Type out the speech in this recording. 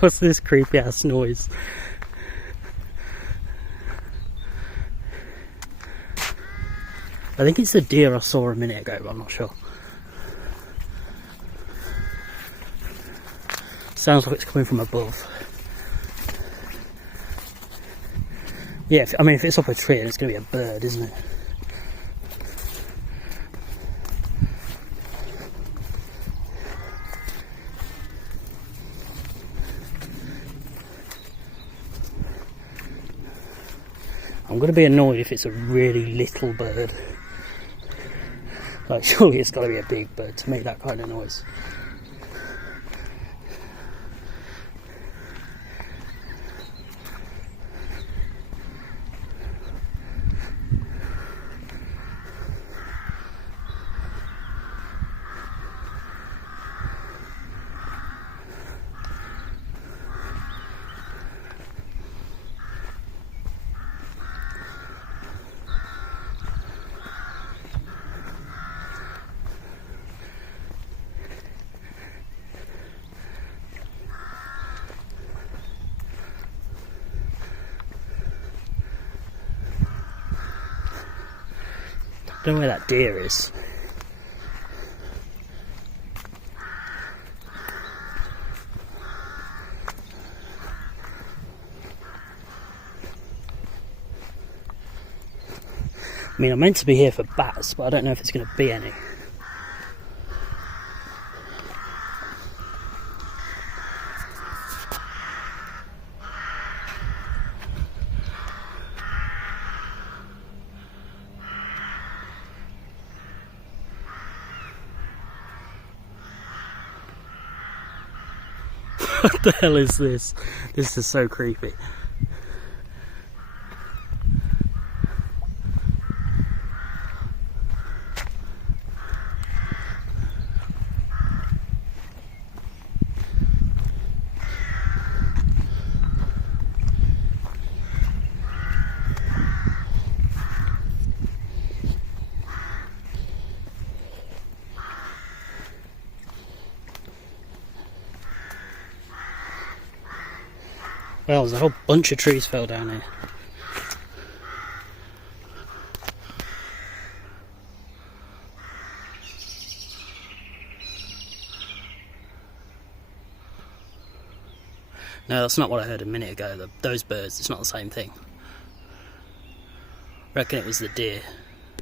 What's this creepy ass noise? I think it's the deer I saw a minute ago, but I'm not sure. Sounds like it's coming from above. Yeah, I mean, if it's up a tree, it's going to be a bird, isn't it? I'm going to be annoyed if it's a really little bird. Like, surely it's got to be a big bird to make that kind of noise. I don't know where that deer is. I mean, I'm meant to be here for bats, but I don't know if it's going to be any. What the hell is this? This is so creepy. Well, there's a whole bunch of trees fell down here. No, that's not what I heard a minute ago. Those birds, it's not the same thing. I reckon it was the deer.